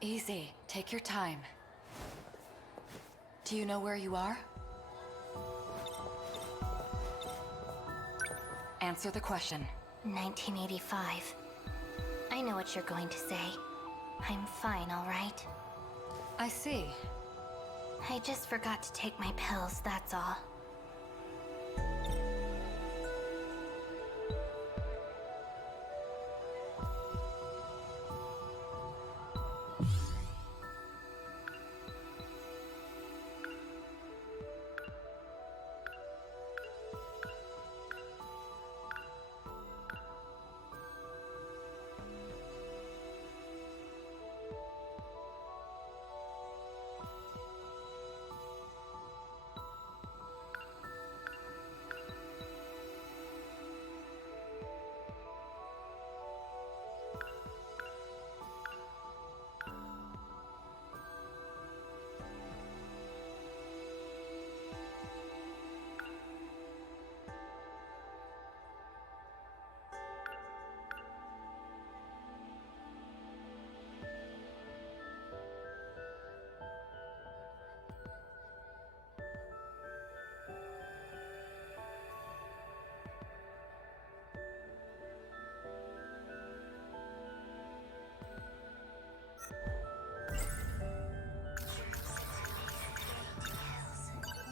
Easy. Take your time. Do you know where you are? Answer the question. 1985. I know what you're going to say. I'm fine, all right? I see. I just forgot to take my pills, that's all.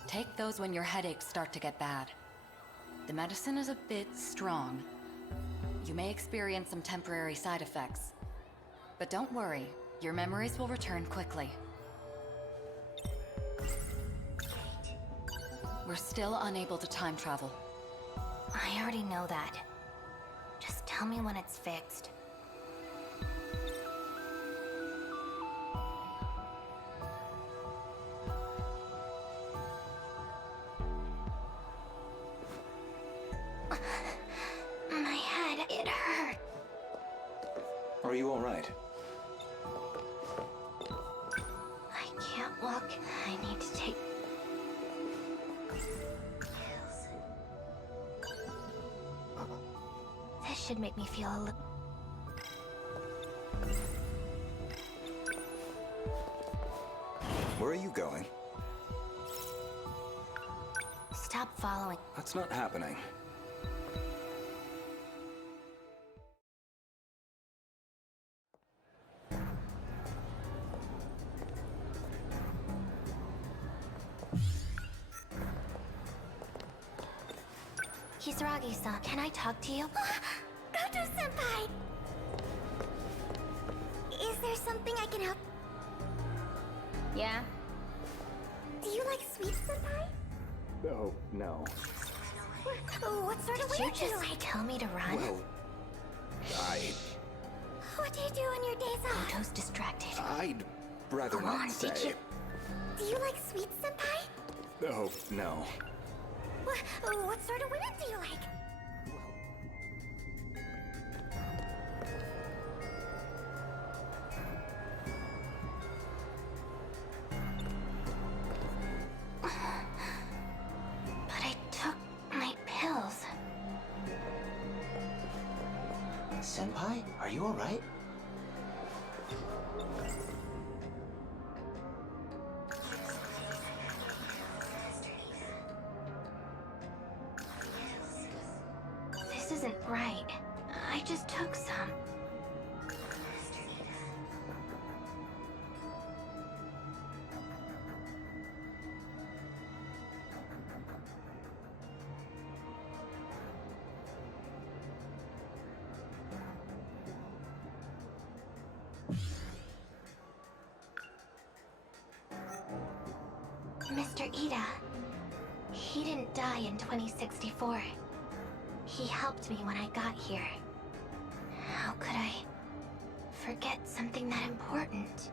Take those when your headaches start to get bad. The medicine is a bit strong. You may experience some temporary side effects. But don't worry, your memories will return quickly. We're still unable to time travel. I already know that. Just tell me when it's fixed. My head, it hurt. Are you all right? I can't walk. I need to take... This should make me feel a little... Where are you going? Stop following. That's not happening. Kisaragi-san, can I talk to you? Goto-senpai! Is there something I can help? Yeah? Do you like sweets, senpai? Oh, no. What sort of Did you weed do you just like? tell me to run? Well, What do you do on your days off? Goto's distracted. I'd rather Come on, not say. did you... Do you like sweets, senpai? Oh, no. What sort of women do you like? But I took my pills. Senpai, are you alright? This isn't right. I just took some. Mr. Ida, he didn't die in 2064. He helped me when I got here. How could I forget something that important?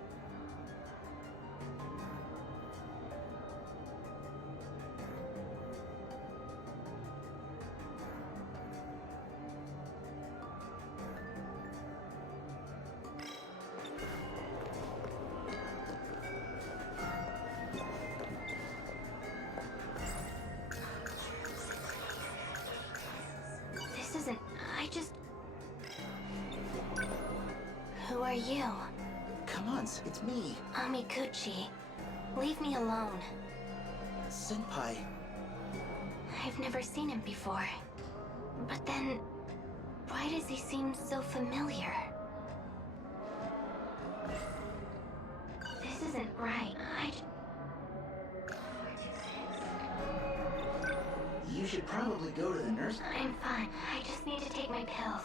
This isn't... I just... Who are you? Come come on, it's me. Amiguchi, leave me alone. Senpai. I've never seen him before. But then, why does he seem so familiar? This isn't right. You should probably go to the nurse. I'm fine. I just need to take my pills.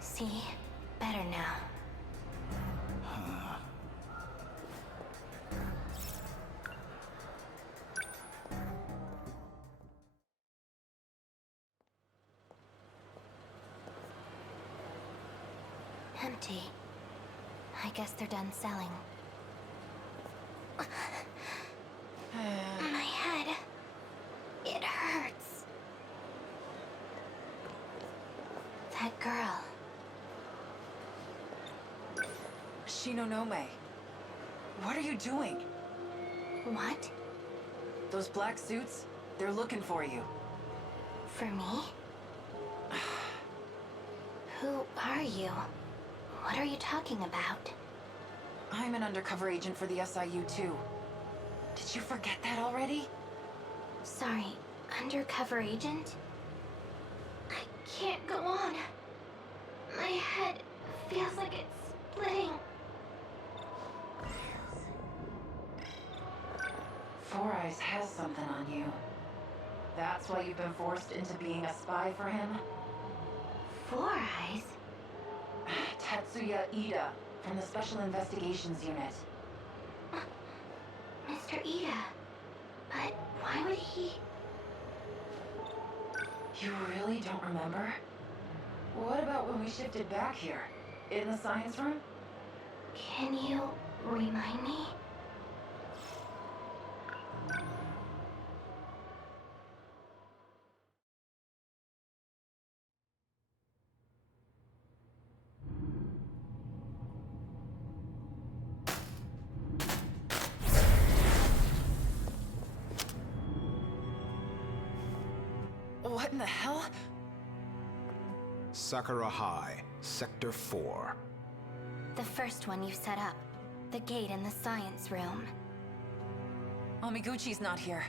See? Better now. Empty. I guess they're done selling. My head. It hurts. That girl. Shinonome. What are you doing? What? Those black suits, they're looking for you. For me? Who are you? What are you talking about? I'm an undercover agent for the SIU too. Did you forget that already? Sorry, undercover agent? I can't go on. My head feels like it's splitting. Four Eyes has something on you. That's why you've been forced into being a spy for him? Four Eyes? Tatsuya Ida, from the Special Investigations Unit. Mr. Ida. But why would he... You really don't remember? What about when we shifted back here? In the science room? Can you remind me? What in the hell? Sakura High, Sector 4. The first one you set up. The gate in the science room. Amiguchi's not here.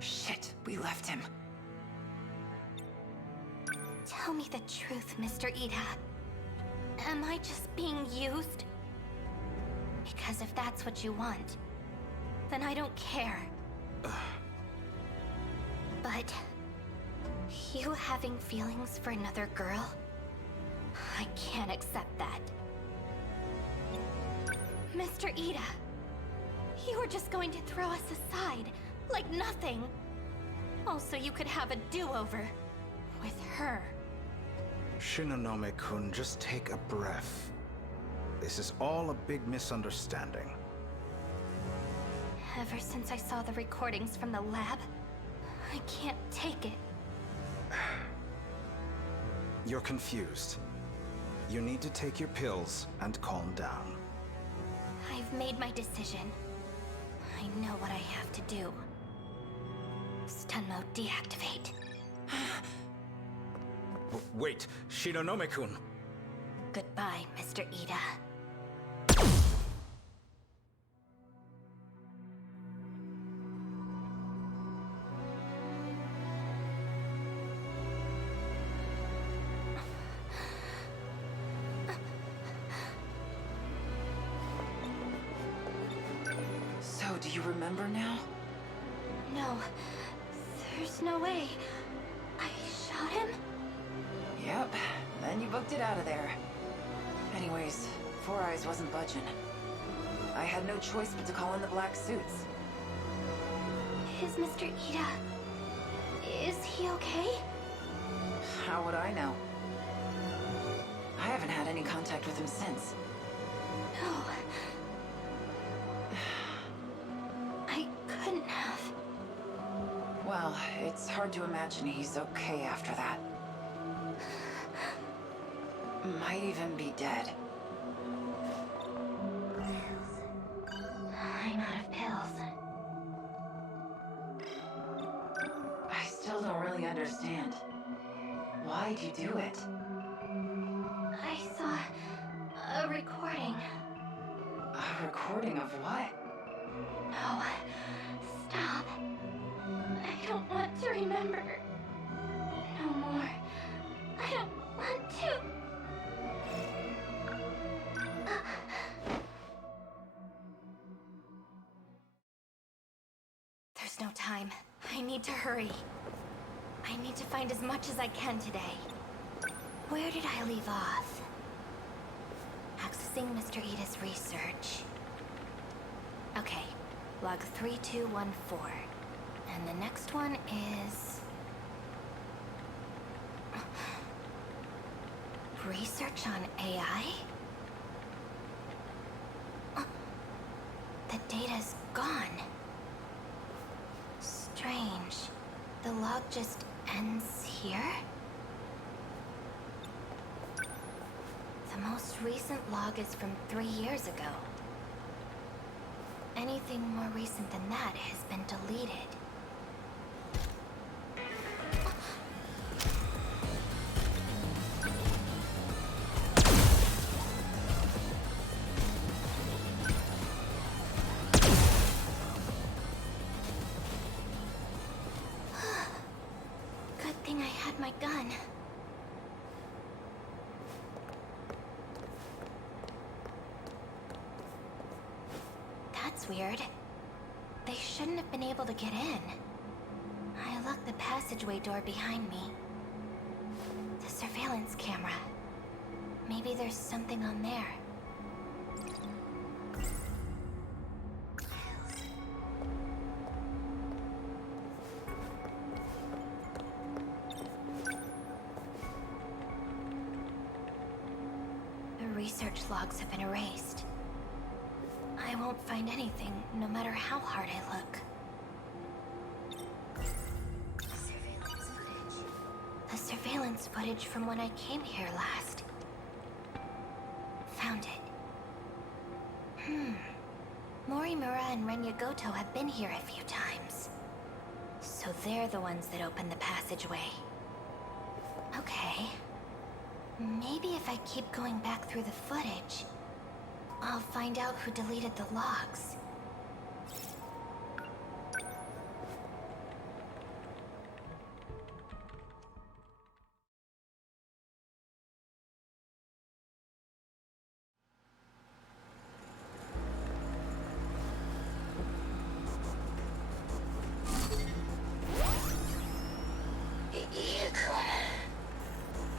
Shit, we left him. Tell me the truth, Mr. Ida. Am I just being used? Because if that's what you want, then I don't care. But... you having feelings for another girl? I can't accept that. Mr. Ida, you were just going to throw us aside, like nothing. Also, you could have a do-over with her. Shinonome-kun, just take a breath. This is all a big misunderstanding. Ever since I saw the recordings from the lab, I can't take it. You're confused. You need to take your pills and calm down. I've made my decision. I know what I have to do. Stun mode deactivate. Wait, Shinonome-kun! Goodbye, Mr. Ida. So, do you remember now? No, there's no way. I shot him? Yep, then you booked it out of there. Anyways, Four Eyes wasn't budging. I had no choice but to call in the black suits. Is Mr. Ida... is he okay? How would I know? I haven't had any contact with him since. No. I couldn't have. Well, it's hard to imagine he's okay after that. Might even be dead. I'm out of pills. I still don't really understand. Why'd you do it? I saw a recording. A recording of what? No, stop. I don't want to remember. No more. I don't want to. There's no time. I need to hurry. I need to find as much as I can today. Where did I leave off? Accessing Mr. Edith's research. Okay, log 3214. And the next one is... research on AI? The data's gone. Strange. The log just ends here? The most recent log is from 3 years ago. Anything more recent than that has been deleted. Good thing I had my gun. That's weird. They shouldn't have been able to get in. I locked the passageway door behind me. The surveillance camera. Maybe there's something on there. The research logs have been erased. I won't find anything, no matter how hard I look. The surveillance footage from when I came here last. Found it. Morimura and Renyagoto have been here a few times. So they're the ones that opened the passageway. Okay. Maybe if I keep going back through the footage, I'll find out who deleted the logs.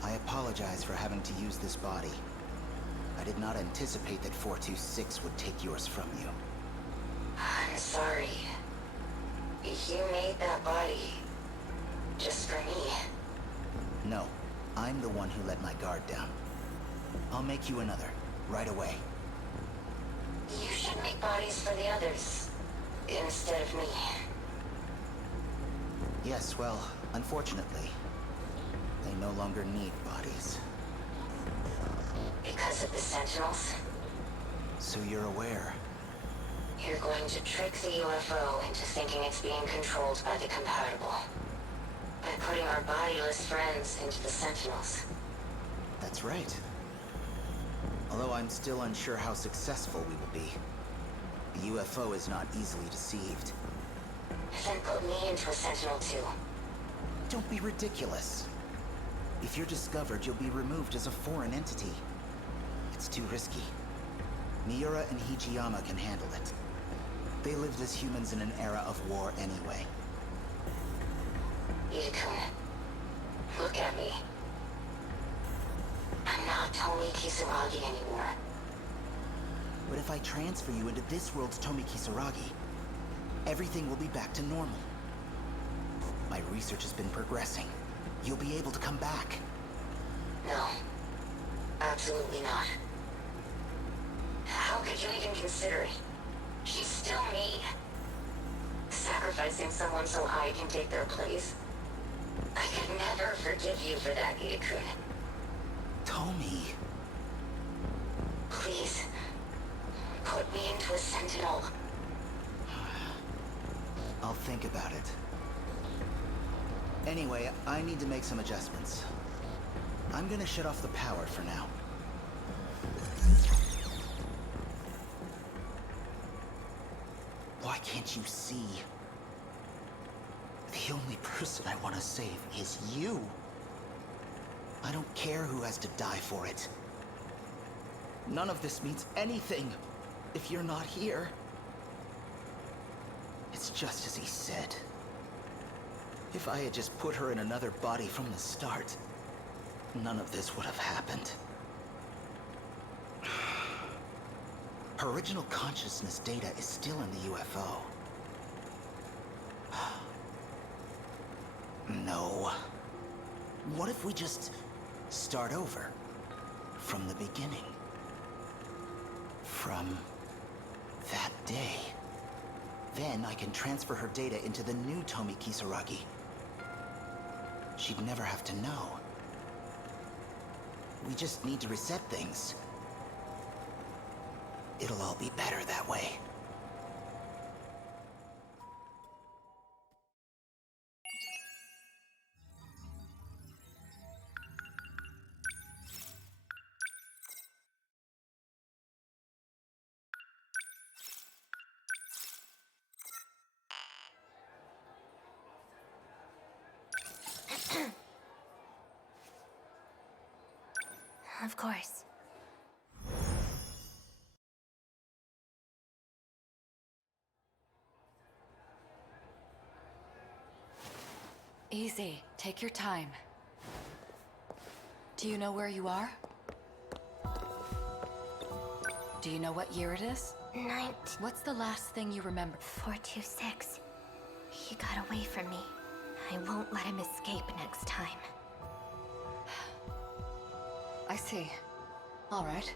I apologize for having to use this body. I did not anticipate that 426 would take yours from you. I'm sorry. You made that body just for me. No, I'm the one who let my guard down. I'll make you another, right away. You should make bodies for the others, instead of me. Yes, well, unfortunately, they no longer need bodies. Because of the Sentinels, So you're aware. you're going to trick the UFO into thinking it's being controlled by the compatible. By putting our bodiless friends into the Sentinels. That's right. Although I'm still unsure how successful we will be. The UFO is not easily deceived. Then put me into a Sentinel too. Don't be ridiculous. If you're discovered, you'll be removed as a foreign entity. It's too risky. Miura and Hijiyama can handle it. They lived as humans in an era of war anyway. Ida-kun, look at me. I'm not Tomi Kisaragi anymore. But if I transfer you into this world's Tomi Kisaragi, everything will be back to normal. My research has been progressing. You'll be able to come back. No. Absolutely not. How could you even consider it? She's still me. Sacrificing someone so I can take their place. I could never forgive you for that, Ida-kun. Tomi. Please. Put me into a Sentinel. I'll think about it. Anyway, I need to make some adjustments. I'm gonna shut off the power for now. Why can't you see? The only person I want to save is you. I don't care who has to die for it. None of this means anything if you're not here. It's just as he said. If I had just put her in another body from the start, none of this would have happened. Her original consciousness data is still in the UFO. No. What if we just start over? From the beginning? From that day? Then I can transfer her data into the new Tomi Kisaragi. She'd never have to know. We just need to reset things. It'll all be better that way. Of course. Easy. Take your time. Do you know where you are? Do you know what year it is? What's the last thing you remember? 426. He got away from me. I won't let him escape next time. I see. All right.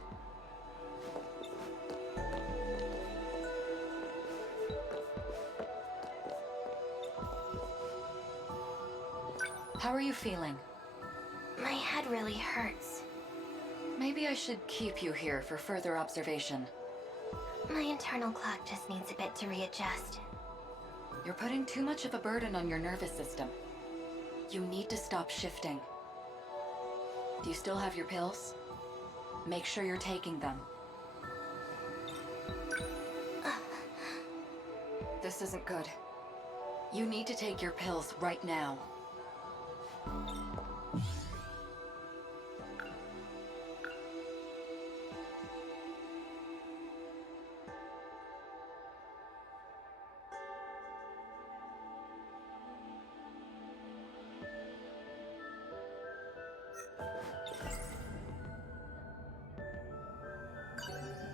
How are you feeling? My head really hurts. Maybe I should keep you here for further observation. My internal clock just needs a bit to readjust. You're putting too much of a burden on your nervous system. You need to stop shifting. Do you still have your pills? Make sure you're taking them. This isn't good. You need to take your pills right now.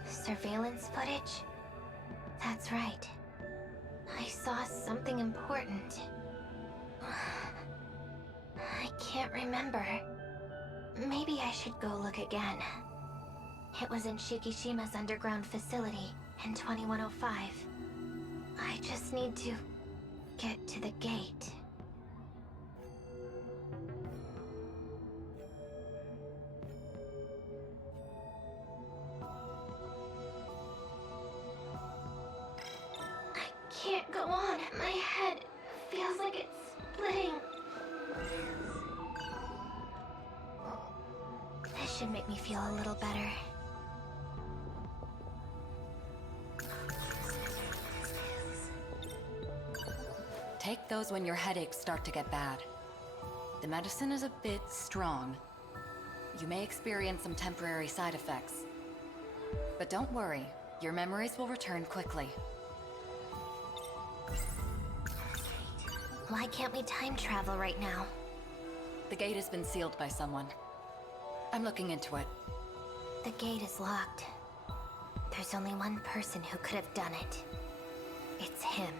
Surveillance footage? That's right. I saw something important. I can't remember. Maybe I should go look again. It was in Shikishima's underground facility in 2105. I just need to get to the gate. I can't go on. My head feels like it's splitting. This should make me feel a little better. Take those when your headaches start to get bad. The medicine is a bit strong. You may experience some temporary side effects. But don't worry, your memories will return quickly. Why can't we time travel right now? The gate has been sealed by someone. I'm looking into it. The gate is locked. There's only one person who could have done it. It's him.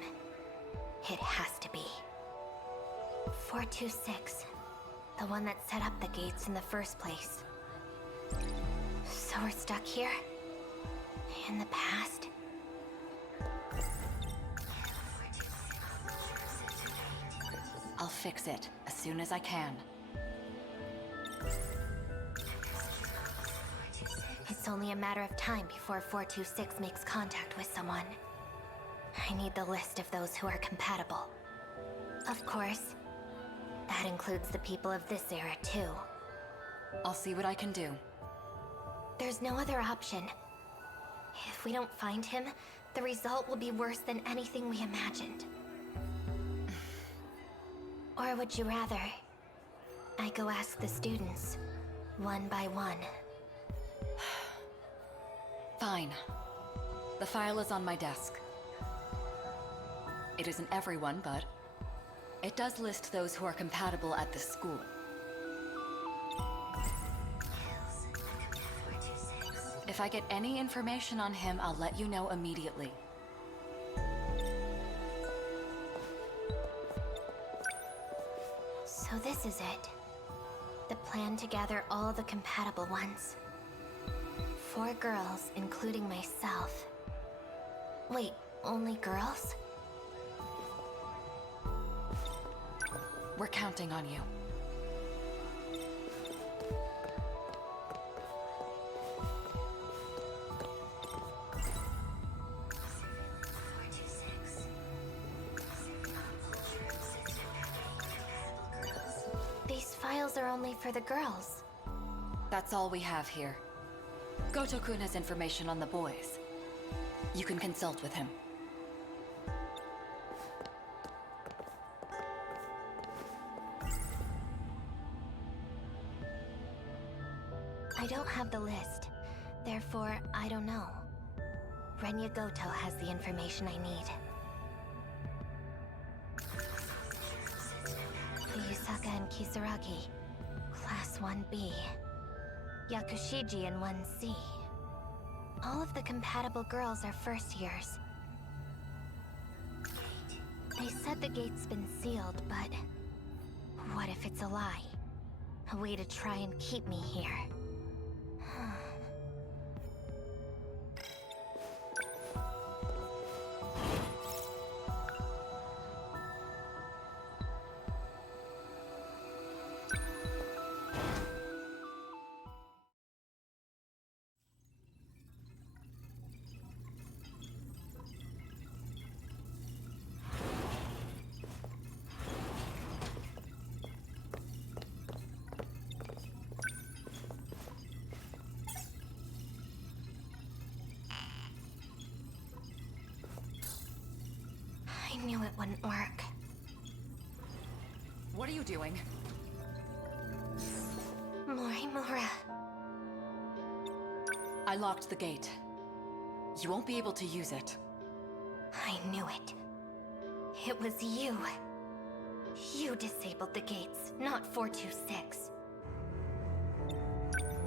It has to be. 426. The one that set up the gates in the first place. So we're stuck here? In the past? I'll fix it as soon as I can. It's only a matter of time before 426 makes contact with someone. I need the list of those who are compatible. Of course, that includes the people of this era too. I'll see what I can do. There's no other option. If we don't find him, the result will be worse than anything we imagined. Or would you rather I go ask the students, one by one? Fine. The file is on my desk. It isn't everyone, but it does list those who are compatible at this school. If I get any information on him, I'll let you know immediately. So this is it. The plan to gather all the compatible ones. 4 girls, including myself. Wait, only girls? We're counting on you. These files are only for the girls. That's all we have here. Goto-kun has information on the boys. You can consult with him. I don't have the list. Therefore, I don't know. Renya Goto has the information I need. Fuyusaka and Kisaragi, Class 1B. Yakushiji in 1C. All of the compatible girls are first years. They said the gate's been sealed, but what if it's a lie? A way to try and keep me here. I knew it wouldn't work. What are you doing? Morimura. I locked the gate. You won't be able to use it. I knew it. It was you. You disabled the gates, not 426.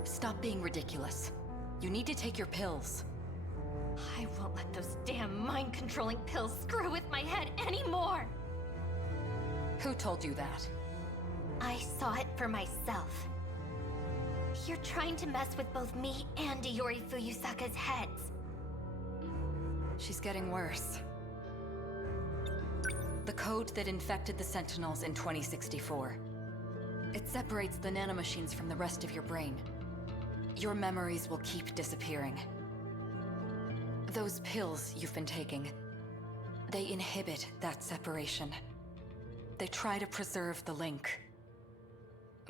Stop being ridiculous. You need to take your pills. I won't let those damn mind-controlling pills screw with my head anymore! Who told you that? I saw it for myself. You're trying to mess with both me and Iori Fuyusaka's heads. She's getting worse. The code that infected the Sentinels in 2064. It separates the nanomachines from the rest of your brain. Your memories will keep disappearing. Those pills you've been taking, they inhibit that separation. They try to preserve the link.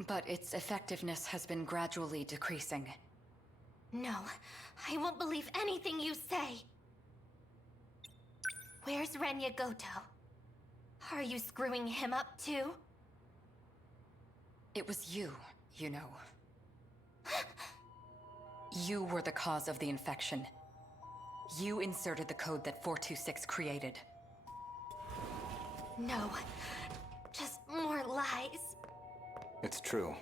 But its effectiveness has been gradually decreasing. No, I won't believe anything you say! Where's Renya Goto? Are you screwing him up too? It was you, you know. You were the cause of the infection. You inserted the code that 426 created. No, just more lies. It's true.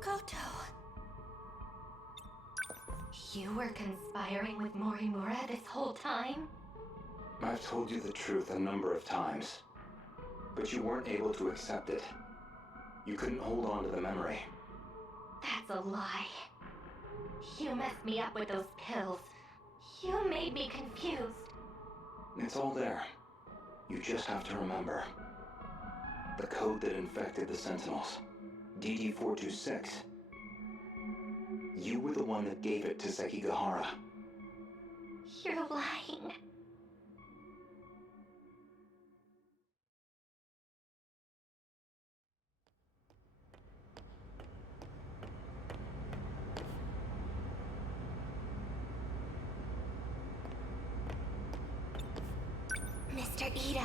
Goto. You were conspiring with Morimura this whole time? I've told you the truth a number of times, but you weren't able to accept it. You couldn't hold on to the memory. That's a lie. You messed me up with those pills. You made me confused. It's all there. You just have to remember. The code that infected the Sentinels. DD-426. You were the one that gave it to Sekigahara. You're lying. Ida.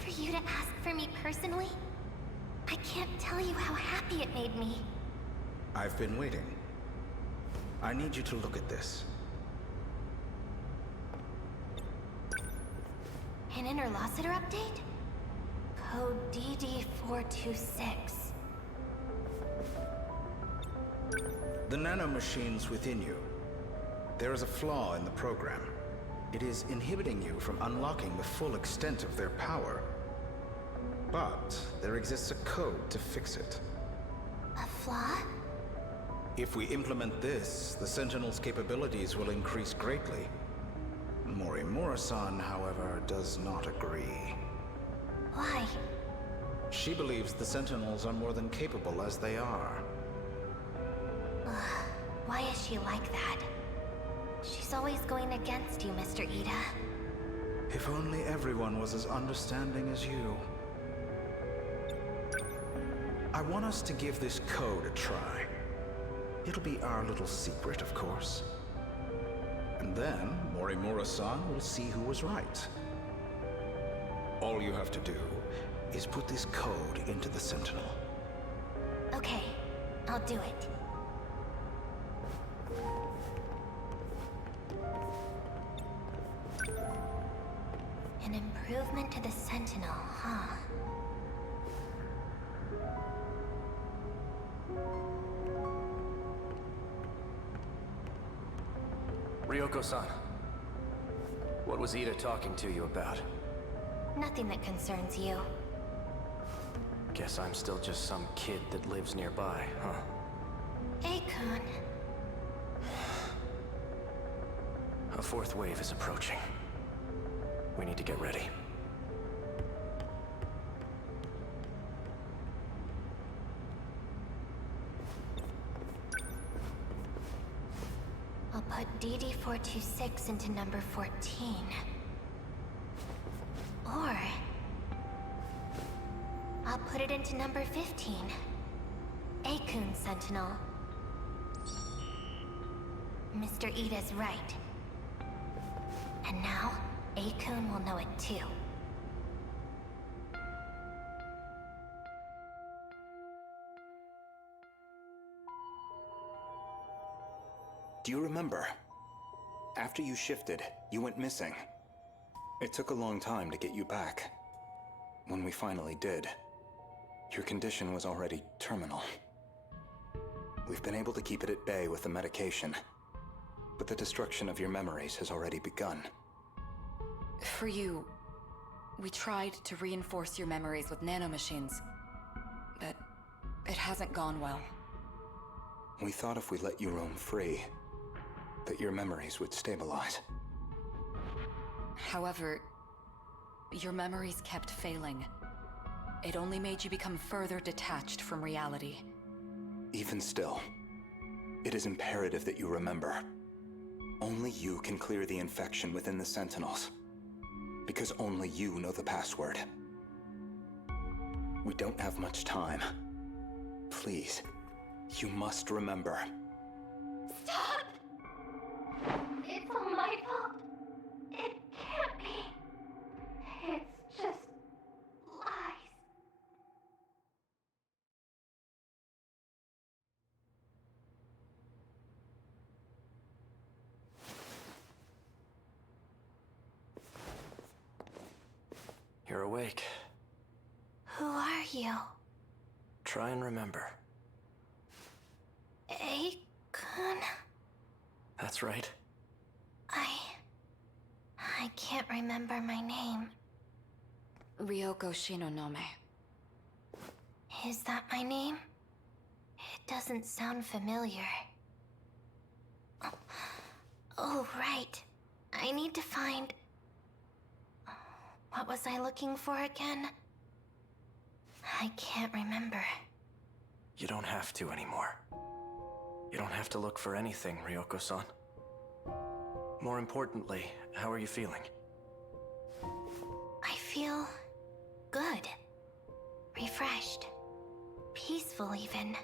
For you to ask for me personally, I can't tell you how happy it made me. I've been waiting. I need you to look at this. An interlocutor update? Code DD426. The nanomachines within you. There is a flaw in the program. It is inhibiting you from unlocking the full extent of their power. But there exists a code to fix it. A flaw? If we implement this, the Sentinels' capabilities will increase greatly. Morimura-san, however, does not agree. Why? She believes the Sentinels are more than capable as they are. Why is she like that? She's always going against you, Mr. Ida. If only everyone was as understanding as you. I want us to give this code a try. It'll be our little secret, of course. And then, Morimura-san will see who was right. All you have to do is put this code into the Sentinel. Okay, I'll do it. An improvement to the Sentinel, huh? Ryoko-san, what was Ida talking to you about? Nothing that concerns you. Guess I'm still just some kid that lives nearby, huh? Akon. A fourth wave is approaching. We need to get ready. I'll put DD426 into number 14. Or I'll put it into number 15. Akun Sentinel. Mr. Ida's right. And now, Akun will know it too. Do you remember? After you shifted, you went missing. It took a long time to get you back. When we finally did, your condition was already terminal. We've been able to keep it at bay with the medication, but the destruction of your memories has already begun. For you, we tried to reinforce your memories with nanomachines, but it hasn't gone well. We thought if we let you roam free, that your memories would stabilize. However, your memories kept failing. It only made you become further detached from reality. Even still, it is imperative that you remember. Only you can clear the infection within the Sentinels. Because only you know the password. We don't have much time. Please, you must remember. Stop! It's all my fault. It can't be. It's just lies. You're awake. Who are you? Try and remember. Akun? That's right. I can't remember my name. Ryoko Shinonome. Is that my name? It doesn't sound familiar. Oh, right. I need to find... What was I looking for again? I can't remember. You don't have to anymore. You don't have to look for anything, Ryoko-san. More importantly, how are you feeling? I feel... good. Refreshed. Peaceful, even.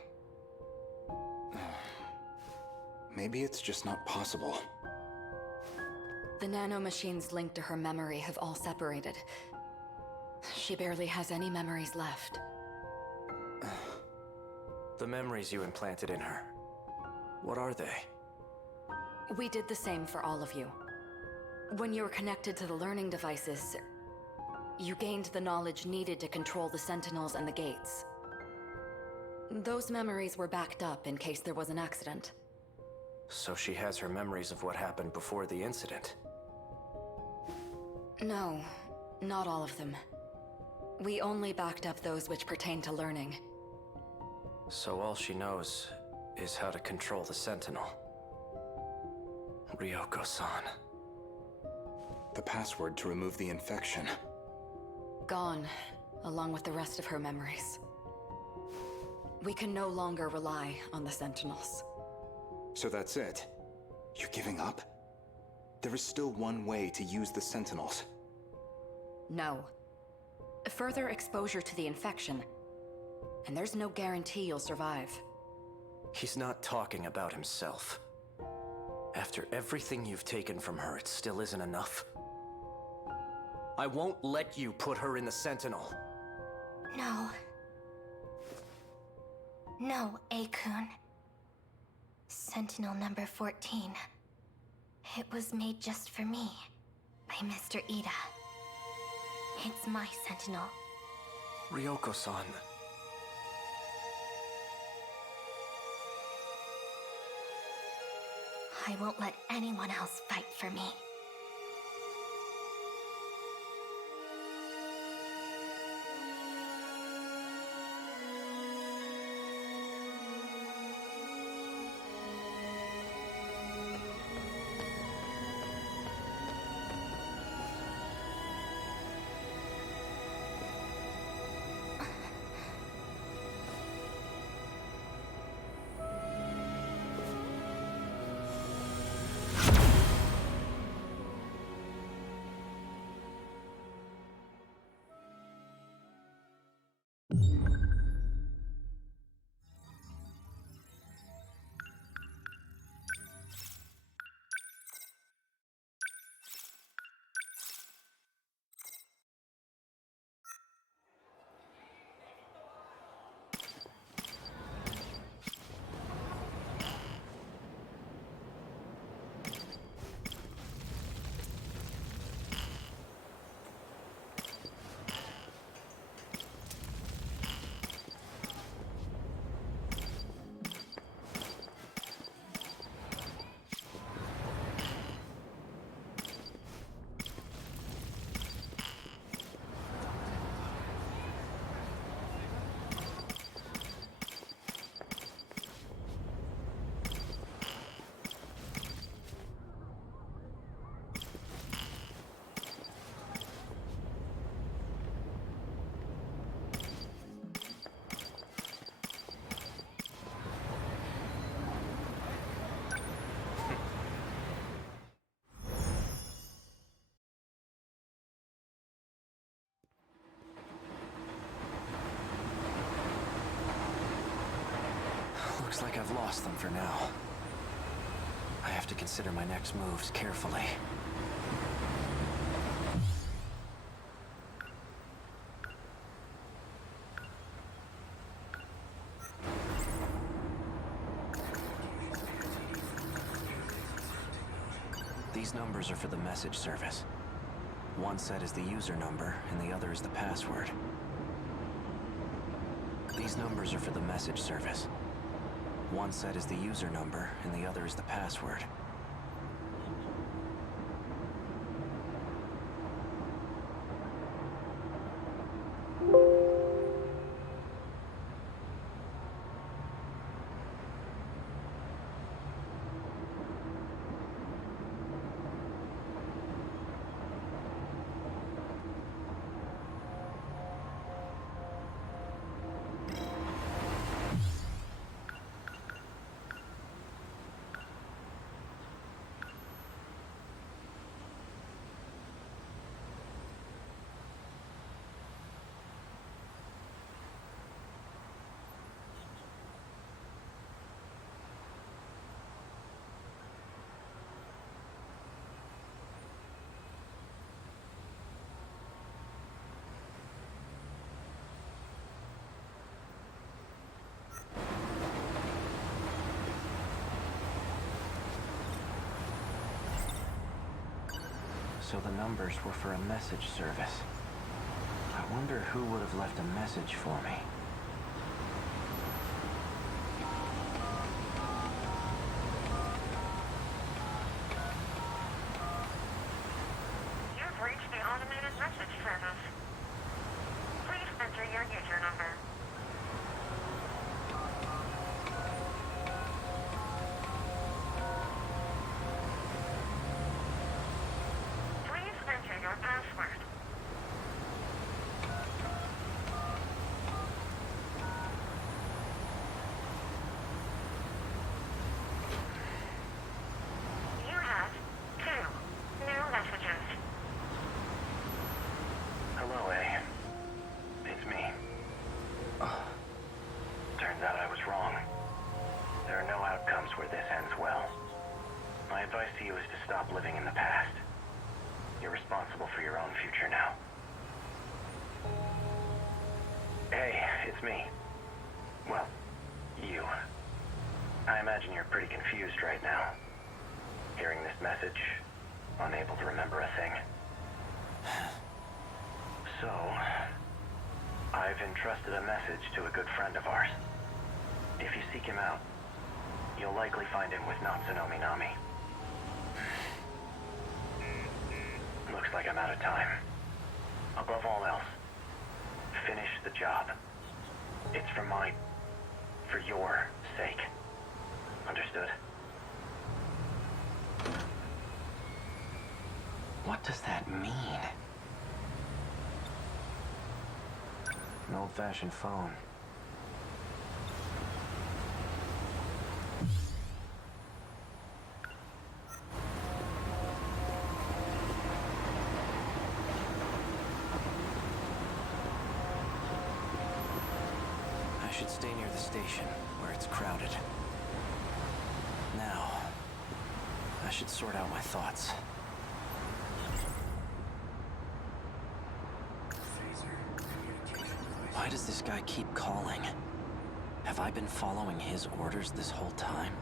Maybe it's just not possible. The nanomachines linked to her memory have all separated. She barely has any memories left. The memories you implanted in her, what are they? We did the same for all of you. When you were connected to the learning devices, you gained the knowledge needed to control the Sentinels and the gates. Those memories were backed up in case there was an accident. So she has her memories of what happened before the incident. No, not all of them. We only backed up those which pertain to learning. So all she knows is how to control the Sentinel. Ryoko-san. The password to remove the infection. Gone, along with the rest of her memories. We can no longer rely on the Sentinels. So that's it? You're giving up? There is still one way to use the Sentinels. No. Further exposure to the infection, and there's no guarantee you'll survive. He's not talking about himself. After everything you've taken from her, it still isn't enough. I won't let you put her in the Sentinel. No. No, A-kun. Sentinel number 14. It was made just for me, by Mr. Ida. It's my Sentinel. Ryoko-san. I won't let anyone else fight for me. Looks like I've lost them for now. I have to consider my next moves carefully. These numbers are for the message service. One set is the user number, and the other is the password. These numbers are for the message service. One set is the user number, and the other is the password. so the numbers were for a message service. I wonder who would have left a message for me. You've reached the automated message service. Please enter your user number. Please enter your password. You have 2 new messages. Hello, A. It's me. Turns out I was wrong. There are no outcomes where this ends well. My advice to you is to stop living in the past. You're responsible for your own future now. Hey, it's me. Well, you. I imagine you're pretty confused right now. Hearing this message, unable to remember a thing. So, I've entrusted a message to a good friend of ours. If you seek him out, you'll likely find him with Natsunome Nami. Looks like I'm out of time. Above all else, finish the job. It's for your sake. Understood? What does that mean? An old-fashioned phone. I should stay near the station, where it's crowded. Now, I should sort out my thoughts. Why does this guy keep calling? Have I been following his orders this whole time?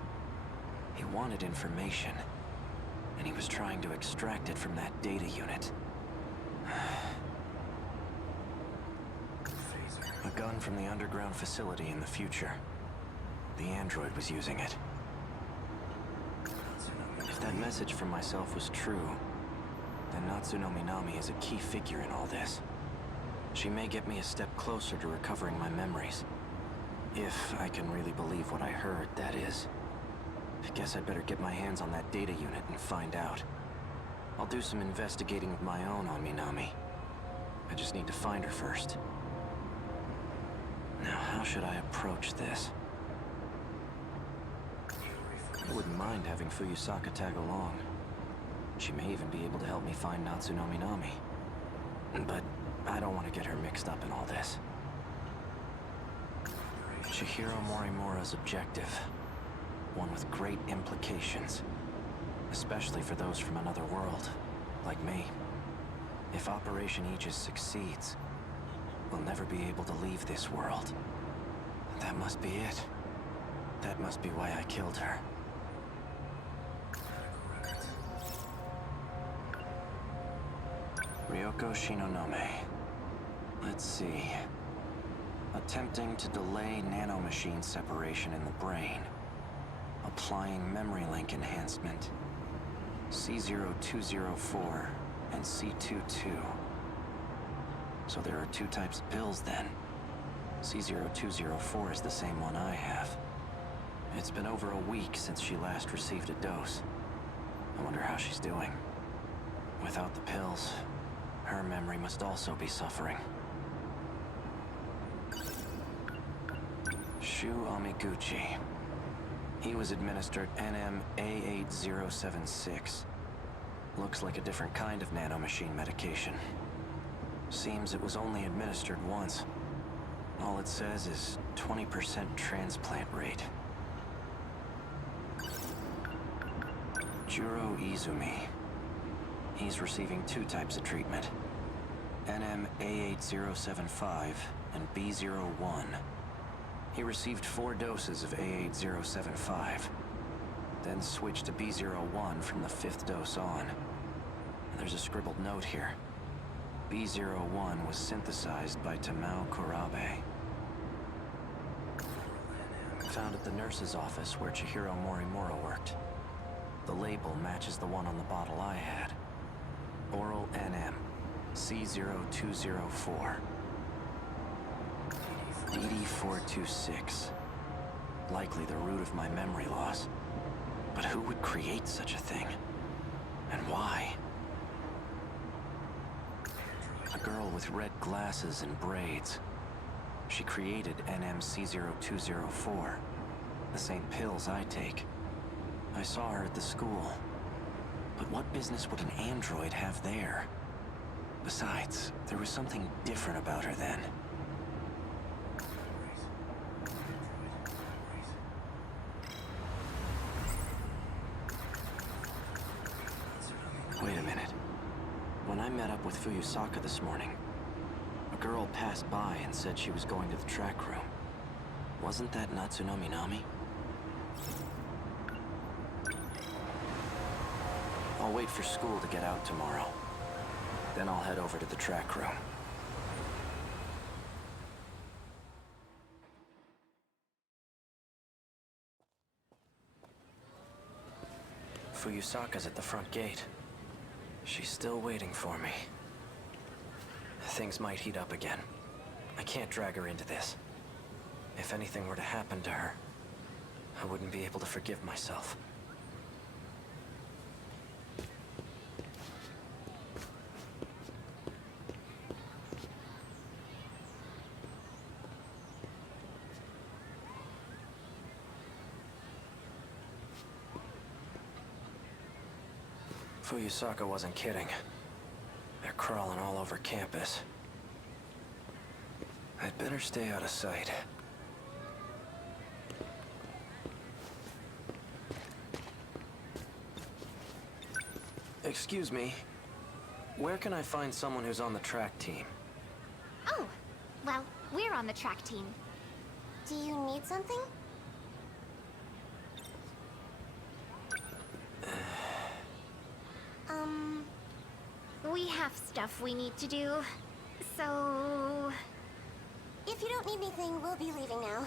He wanted information, and he was trying to extract it from that data unit. A gun from the underground facility in the future. The android was using it. If that message from myself was true, then Natsunome Nami is a key figure in all this. She may get me a step closer to recovering my memories. If I can really believe what I heard, that is. I guess I'd better get my hands on that data unit and find out. I'll do some investigating of my own on Minami. I just need to find her first. Now, how should I approach this? I wouldn't mind having Fuyusaka tag along. She may even be able to help me find Natsunome Nami. But I don't want to get her mixed up in all this. Chihiro Morimura's objective. One with great implications. Especially for those from another world, like me. If Operation Aegis succeeds, we'll never be able to leave this world. That must be it. That must be why I killed her. Ryoko Shinonome. Let's see. Attempting to delay nanomachine separation in the brain. Applying memory link enhancement. C0204 and C22. So there are 2 types of pills then. C0204 is the same one I have. It's been over a week since she last received a dose. I wonder how she's doing. Without the pills, her memory must also be suffering. Shu Amiguchi. He was administered NM-A8076. Looks like a different kind of nanomachine medication. Seems it was only administered once. All it says is 20% transplant rate. Juro Izumi. He's receiving 2 types of treatment. NM-A8075 and B01. He received 4 doses of A8075, then switched to B01 from the 5th dose on. There's a scribbled note here. B01 was synthesized by Tamao Kurabe. Found at the nurse's office where Chihiro Morimura worked. The label matches the one on the bottle I had. Oral NM, C0204. DD426. Likely the root of my memory loss. But who would create such a thing? And why? A girl with red glasses and braids. She created NMC0204, the same pills I take. I saw her at the school. But what business would an android have there? Besides, there was something different about her then. Wait a minute. When I met up with Fuyusaka this morning, a girl passed by and said she was going to the track room. Wasn't that Natsunome Nami? I'll wait for school to get out tomorrow. Then I'll head over to the track room. Fuyusaka's at the front gate. She's still waiting for me. Things might heat up again. I can't drag her into this. If anything were to happen to her, I wouldn't be able to forgive myself. Fuyusaka wasn't kidding. They're crawling all over campus. I'd better stay out of sight. Excuse me. Where can I find someone who's on the track team? Oh, well, we're on the track team. Do you need something? We have stuff we need to do, so... If you don't need anything, we'll be leaving now.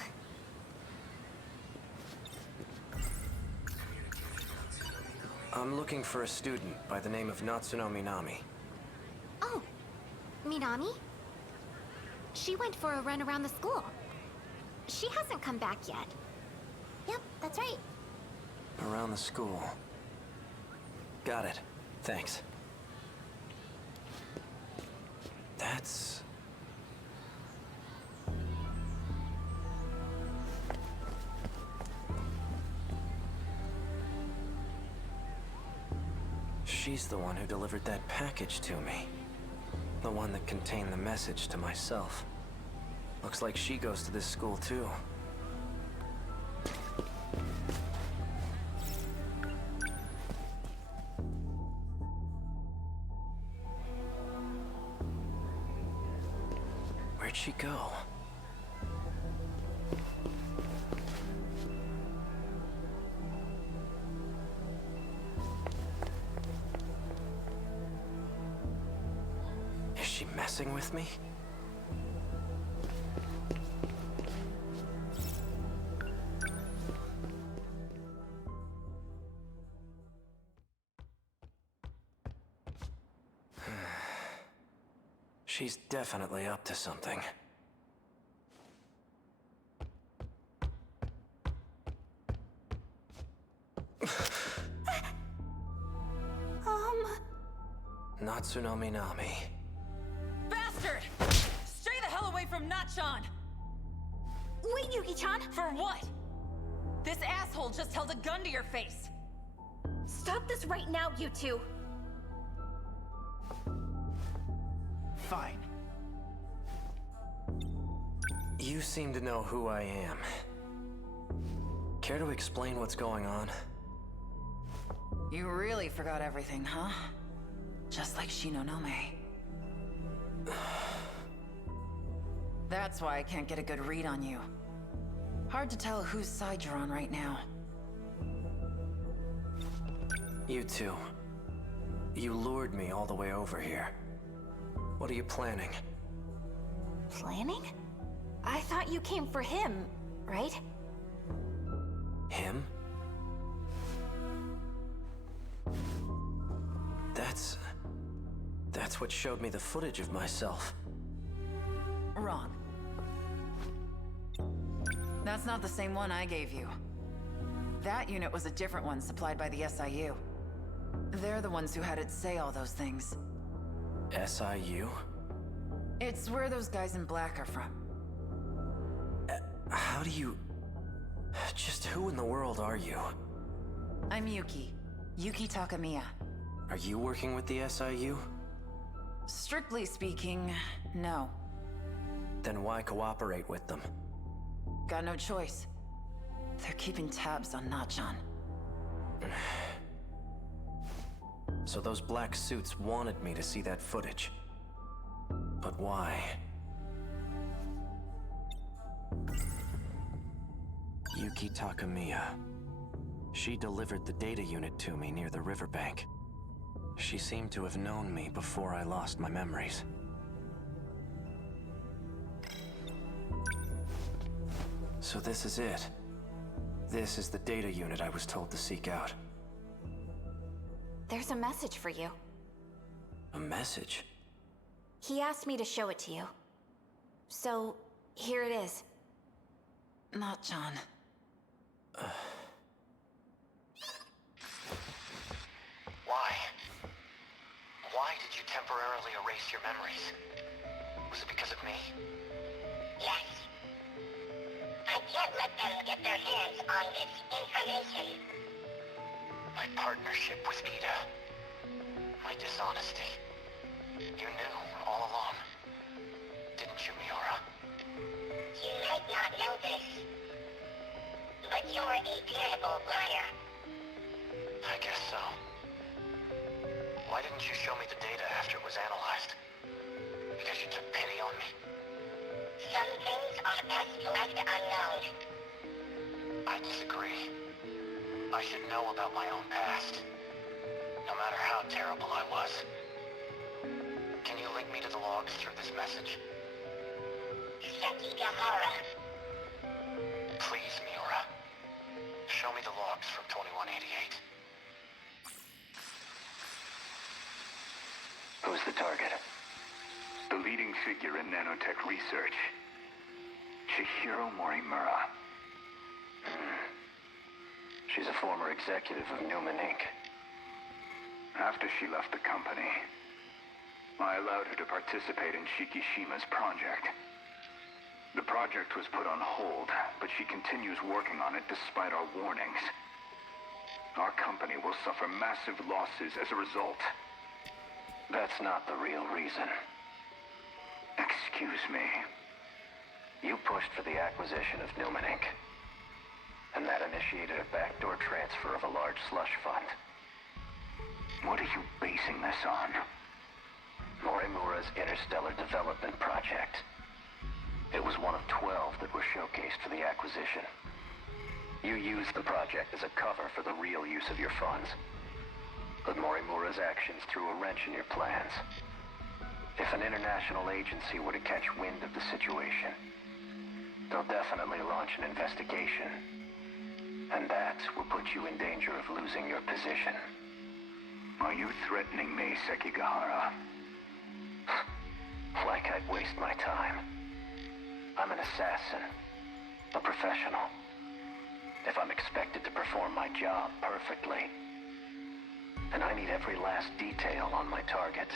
I'm looking for a student by the name of Natsunome Nami. Oh, Minami? She went for a run around the school. She hasn't come back yet. Yep, that's right. Around the school. Got it. Thanks. That's... She's the one who delivered that package to me. The one that contained the message to myself. Looks like she goes to this school too. Where'd she go? Is she messing with me? She's definitely up to something. Natsunome Nami. Bastard! Stay the hell away from Natchan! Wait, Yuki-chan! For what? This asshole just held a gun to your face. Stop this right now, you two! Fine. You seem to know who I am. Care to explain what's going on? You really forgot everything, huh? Just like Shinonome. That's why I can't get a good read on you. Hard to tell whose side you're on right now. You two. You lured me all the way over here. What are you planning? Planning? I thought you came for him, right? Him? That's what showed me the footage of myself. Wrong. That's not the same one I gave you. That unit was a different one supplied by the SIU. They're the ones who had it say all those things. SIU? It's where those guys in black are from. How do you... Just who in the world are you? I'm Yuki. Yuki Takamiya. Are you working with the SIU? Strictly speaking, no. Then why cooperate with them? Got no choice. They're keeping tabs on Nachan. So those black suits wanted me to see that footage. But why? Yuki Takamiya. She delivered the data unit to me near the riverbank. She seemed to have known me before I lost my memories. So this is it. This is the data unit I was told to seek out. There's a message for you. A message? He asked me to show it to you. So, here it is. Nachan. Why? Why did you temporarily erase your memories? Was it because of me? Yes. I can't let them get their hands on this information. My partnership with Ida. My dishonesty. You knew all along. Didn't you, Miura? You might not know this, but you're a terrible liar. I guess so. Why didn't you show me the data after it was analyzed? Because you took pity on me? Some things are best left unknown. I disagree. I should know about my own past. No matter how terrible I was. Can you link me to the logs through this message? Sekigahara. Please, Miura. Show me the logs from 2188. Who's the target? The leading figure in nanotech research. Chihiro Morimura. She's a former executive of Newman Inc. After she left the company, I allowed her to participate in Shikishima's project. The project was put on hold, but she continues working on it despite our warnings. Our company will suffer massive losses as a result. That's not the real reason. Excuse me. You pushed for the acquisition of Newman Inc. And that initiated a backdoor transfer of a large slush fund. What are you basing this on? Morimura's Interstellar Development Project. It was one of 12 that were showcased for the acquisition. You used the project as a cover for the real use of your funds. But Morimura's actions threw a wrench in your plans. If an international agency were to catch wind of the situation, they'll definitely launch an investigation. And that will put you in danger of losing your position. Are you threatening me, Sekigahara? Like I'd waste my time. I'm an assassin. A professional. If I'm expected to perform my job perfectly, and I need every last detail on my target.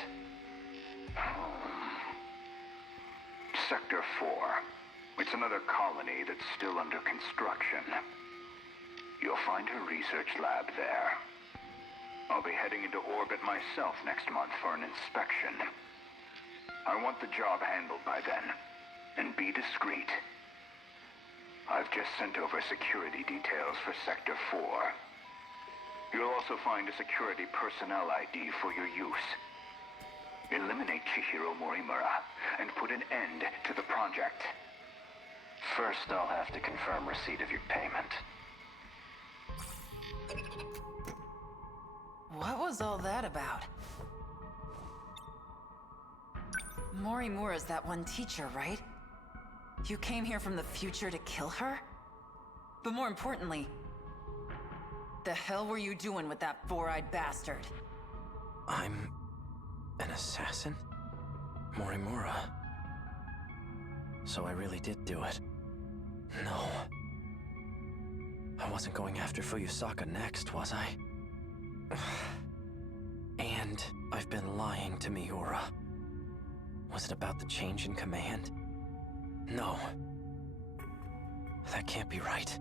Sector 4. It's another colony that's still under construction. You'll find her research lab there. I'll be heading into orbit myself next month for an inspection. I want the job handled by then, and be discreet. I've just sent over security details for Sector 4. You'll also find a security personnel ID for your use. Eliminate Chihiro Morimura and put an end to the project. First, I'll have to confirm receipt of your payment. What was all that about? Morimura's that one teacher, right? You came here from the future to kill her? But more importantly, the hell were you doing with that four-eyed bastard? I'm an assassin? Morimura. So I really did do it. No. I wasn't going after Fuyusaka next, was I? And I've been lying to Miura. Was it about the change in command? No. That can't be right.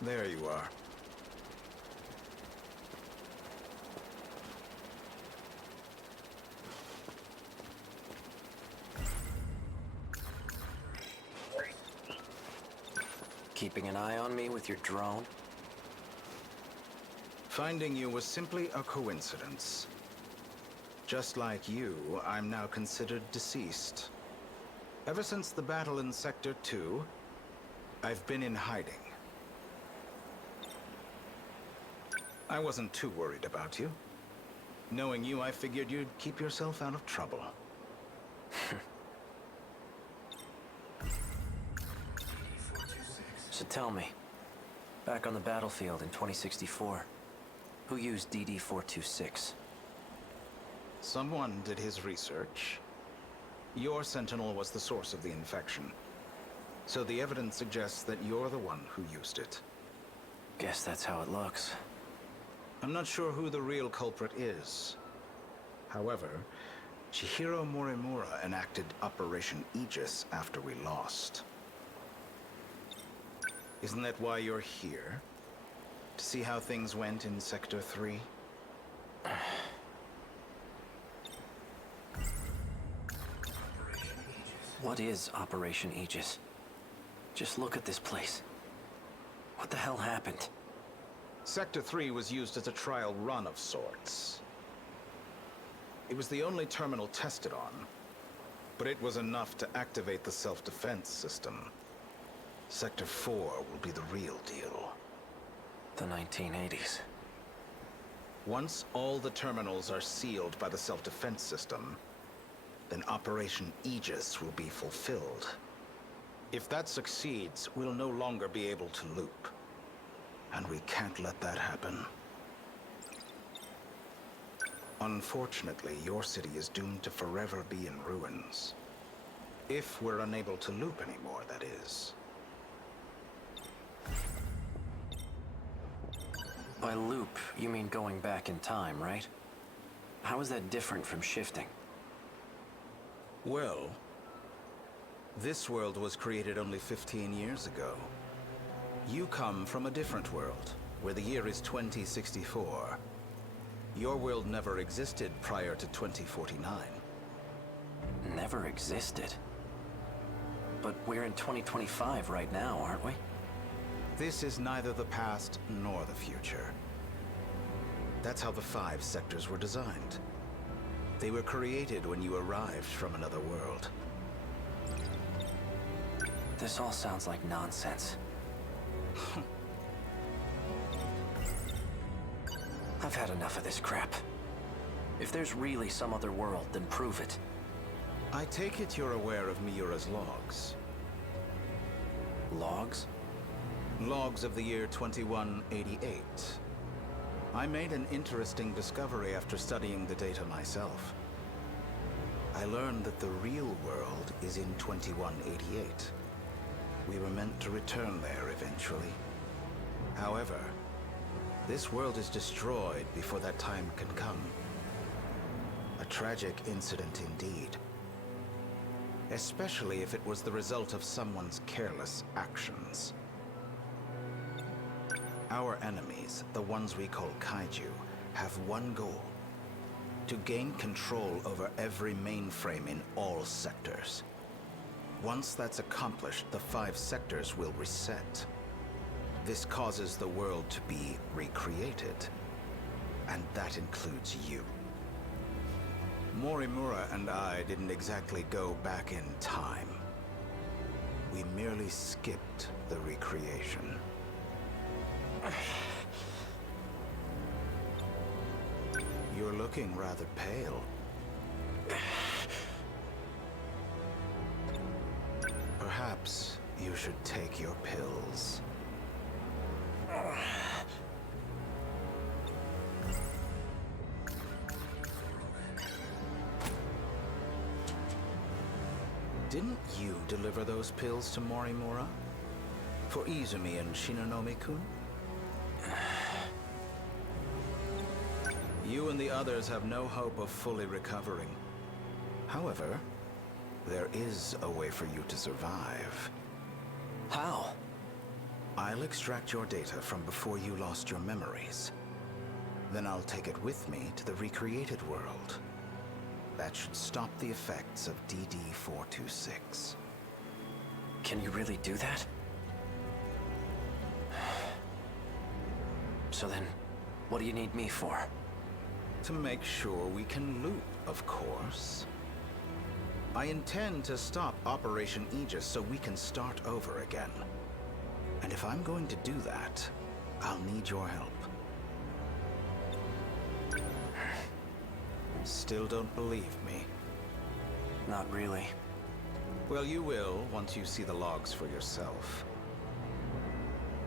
There you are. Keeping an eye on me with your drone? Finding you was simply a coincidence. Just like you, I'm now considered deceased. Ever since the battle in Sector 2, I've been in hiding. I wasn't too worried about you. Knowing you, I figured you'd keep yourself out of trouble. So tell me, back on the battlefield in 2064, who used DD-426? Someone did his research. Your Sentinel was the source of the infection. So the evidence suggests that you're the one who used it. Guess that's how it looks. I'm not sure who the real culprit is. However, Chihiro Morimura enacted Operation Aegis after we lost. Isn't that why you're here? To see how things went in Sector 3? What is Operation Aegis? Just look at this place. What the hell happened? Sector 3 was used as a trial run of sorts. It was the only terminal tested on, but it was enough to activate the self-defense system. Sector 4 will be the real deal. The 1980s. Once all the terminals are sealed by the self-defense system, then Operation Aegis will be fulfilled. If that succeeds, we'll no longer be able to loop. And we can't let that happen. Unfortunately, your city is doomed to forever be in ruins. If we're unable to loop anymore, that is. By loop, you mean going back in time, right? How is that different from shifting? Well, this world was created only 15 years ago. You come from a different world, where the year is 2064. Your world never existed prior to 2049. Never existed? But we're in 2025 right now, aren't we? This is neither the past nor the future. That's how the 5 sectors were designed. They were created when you arrived from another world. This all sounds like nonsense. I've had enough of this crap. If there's really some other world, then prove it. I take it you're aware of Miura's logs. Logs? Logs of the year 2188. I made an interesting discovery after studying the data myself. I learned that the real world is in 2188. We were meant to return there eventually. However, this world is destroyed before that time can come. A tragic incident indeed. Especially if it was the result of someone's careless actions. Our enemies, the ones we call kaiju, have one goal: to gain control over every mainframe in all sectors. Once that's accomplished, the 5 sectors will reset. This causes the world to be recreated, And that includes you. Morimura and I didn't exactly go back in time. We merely skipped the recreation. You're looking rather pale. Perhaps you should take your pills. Didn't you deliver those pills to Morimura? For Izumi and Shinonome-kun? You and the others have no hope of fully recovering. However, there is a way for you to survive. How? I'll extract your data from before you lost your memories. Then I'll take it with me to the recreated world. That should stop the effects of DD-426. Can you really do that? So then, what do you need me for? To make sure we can loot, of course. I intend to stop Operation Aegis so we can start over again. And if I'm going to do that, I'll need your help. Still don't believe me? Not really. Well, you will once you see the logs for yourself.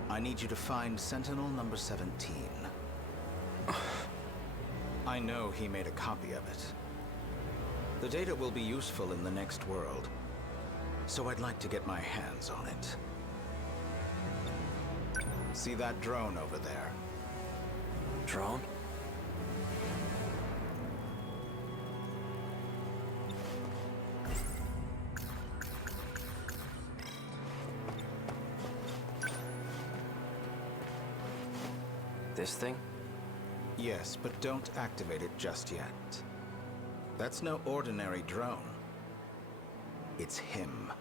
I need you to find Sentinel number 17. I know he made a copy of it. The data will be useful in the next world, so I'd like to get my hands on it. See that drone over there? Drone? This thing? Yes, but don't activate it just yet. That's no ordinary drone. It's him.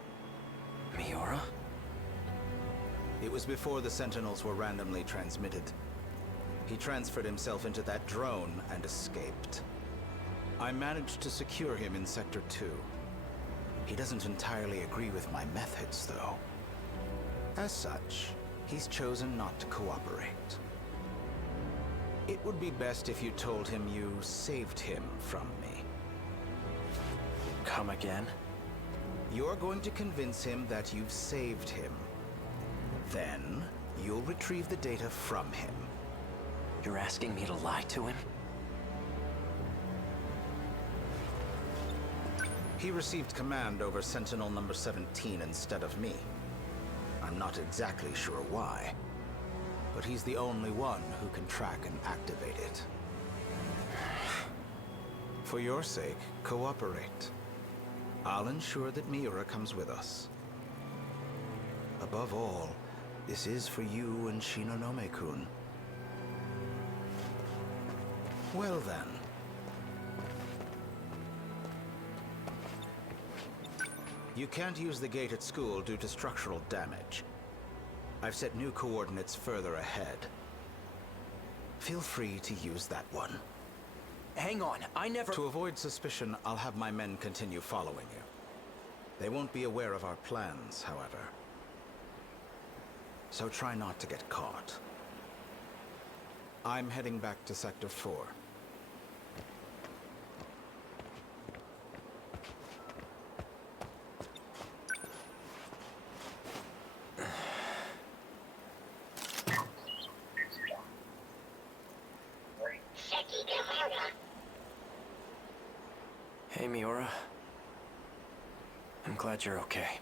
Miura? It was before the Sentinels were randomly transmitted. He transferred himself into that drone and escaped. I managed to secure him in Sector 2. He doesn't entirely agree with my methods, though. As such, he's chosen not to cooperate. It would be best if you told him you saved him from me. Come again? You're going to convince him that you've saved him. Then, you'll retrieve the data from him. You're asking me to lie to him? He received command over Sentinel number 17 instead of me. I'm not exactly sure why, but he's the only one who can track and activate it. For your sake, cooperate. I'll ensure that Miura comes with us. Above all, this is for you and Shinonome-kun. Well then. You can't use the gate at school due to structural damage. I've set new coordinates further ahead. Feel free to use that one. Hang on, I never— To avoid suspicion, I'll have my men continue following you. They won't be aware of our plans, however. So try not to get caught. I'm heading back to Sector 4. Sekigahara. Hey, Miura. I'm glad you're okay.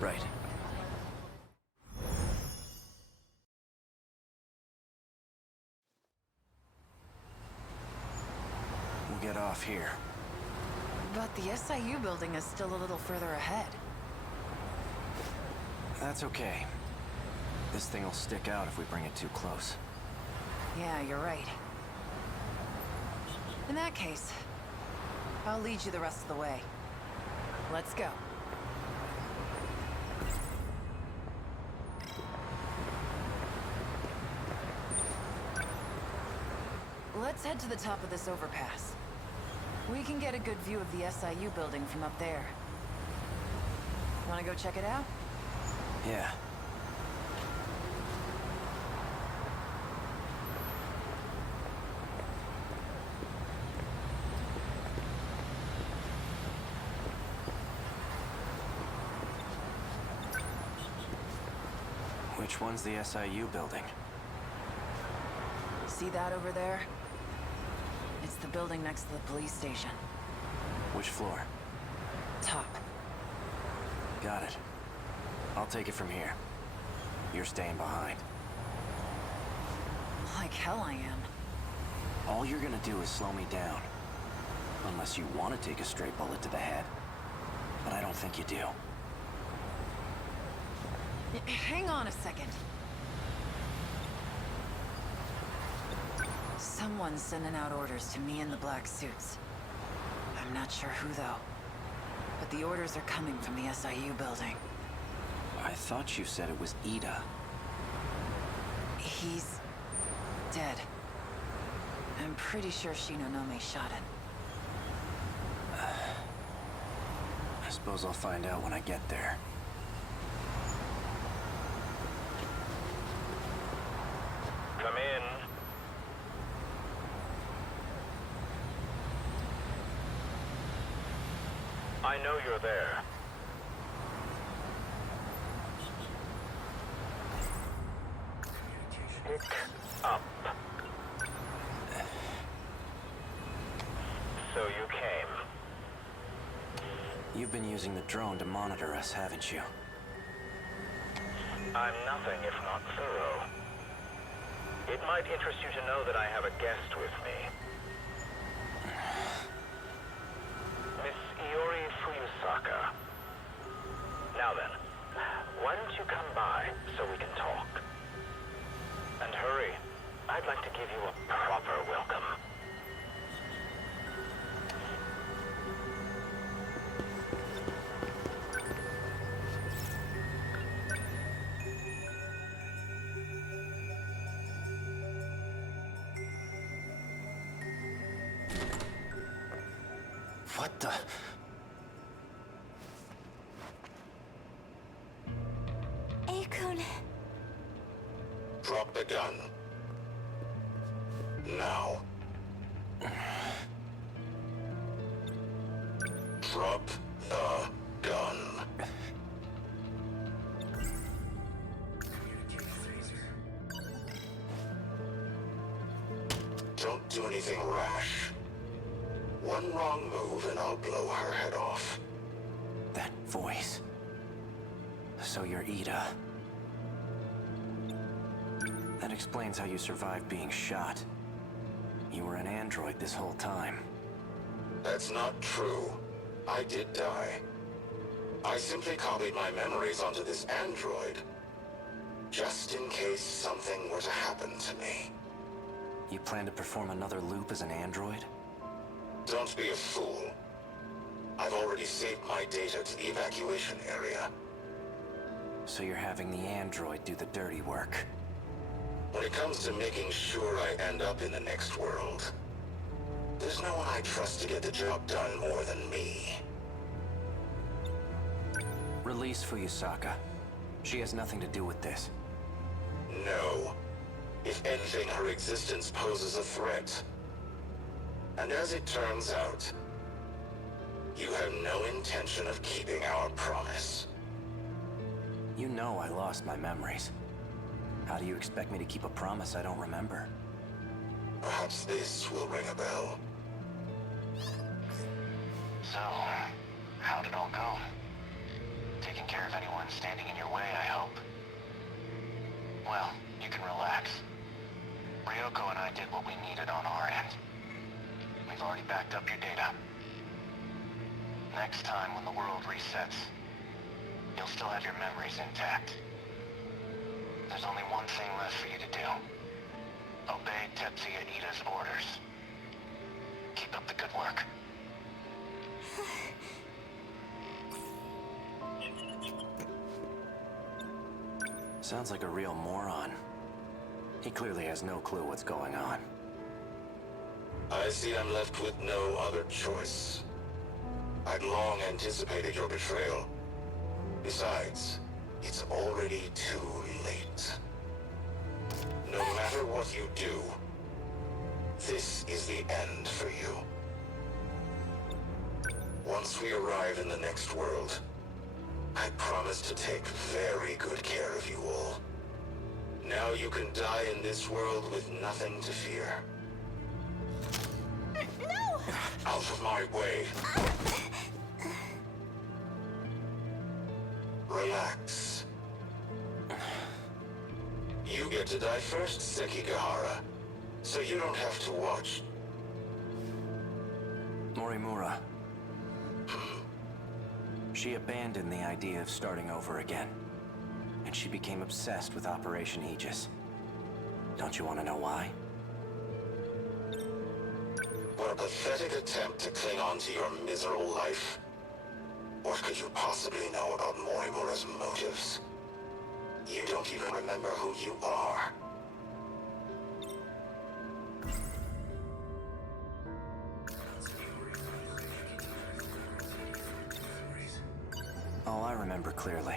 Right. We'll get off here. But the SIU building is still a little further ahead. That's okay. This thing will stick out if we bring it too close. Yeah, you're right. In that case, I'll lead you the rest of the way. Let's go. Let's head to the top of this overpass. We can get a good view of the SIU building from up there. Wanna go check it out? Yeah. Which one's the SIU building? See that over there? It's the building next to the police station. Which floor? Top. Got it. I'll take it from here. You're staying behind. Like hell I am. All you're gonna do is slow me down. Unless you want to take a straight bullet to the head. But I don't think you do. Hang on a second. Someone's sending out orders to me in the black suits. I'm not sure who, though. But the orders are coming from the SIU building. I thought you said it was Ida. He's... dead. I'm pretty sure Shinonome shot him. I suppose I'll find out when I get there. Come in. I know you're there. Pick up. So you came. You've been using the drone to monitor us, haven't you? I'm nothing if not thorough. It might interest you to know that I have a guest with me. Miss Iori Fuyusaka. Now then, why don't you come by so we can talk? And hurry. I'd like to give you a proper welcome. What the... Akun. Drop the gun. Now. Drop the gun. Don't do anything rash. One wrong move and I'll blow her head off. That voice. So you're Ida. That explains how you survived being shot. You were an android this whole time. That's not true. I did die. I simply copied my memories onto this android. Just in case something were to happen to me. You plan to perform another loop as an android? Don't be a fool. I've already saved my data to the evacuation area. So you're having the android do the dirty work? When it comes to making sure I end up in the next world, there's no one I trust to get the job done more than me. Release Fuyusaka. She has nothing to do with this. No. If anything, her existence poses a threat. And as it turns out, you have no intention of keeping our promise. You know I lost my memories. How do you expect me to keep a promise I don't remember? Perhaps this will ring a bell. So, how'd it all go? Taking care of anyone standing in your way, I hope. Well, you can relax. Ryoko and I did what we needed on our end. We've already backed up your data. Next time when the world resets, you'll you'll still have your memories intact. There's only one thing left for you to do. Obey Tetsuya Ida's orders. Keep up the good work. Sounds like a real moron. He clearly has no clue what's going on. I see I'm left with no other choice. I'd long anticipated your betrayal. Besides, it's already too late. No matter what you do, this is the end for you. Once we arrive in the next world, I promise to take very good care of you all. Now you can die in this world with nothing to fear. No! Out of my way. Relax. You get to die first, Sekigahara, so you don't have to watch. Morimura. She abandoned the idea of starting over again. And she became obsessed with Operation Aegis. Don't you want to know why? What a pathetic attempt to cling on to your miserable life. What could you possibly know about Morimura's motives? You don't even remember who you are. Oh, I remember clearly.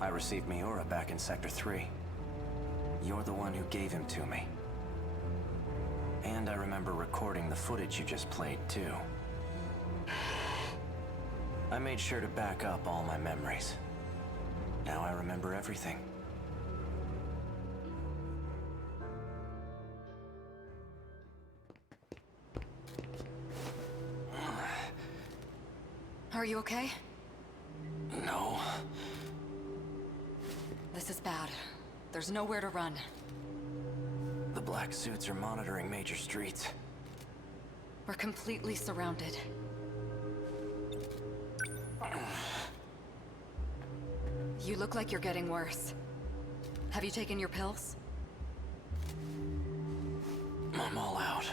I received Miura back in Sector 3. You're the one who gave him to me. And I remember recording the footage you just played, too. I made sure to back up all my memories. Now I remember everything. Are you okay? No. This is bad. There's nowhere to run. The black suits are monitoring major streets. We're completely surrounded. You look like you're getting worse. Have you taken your pills? I'm all out.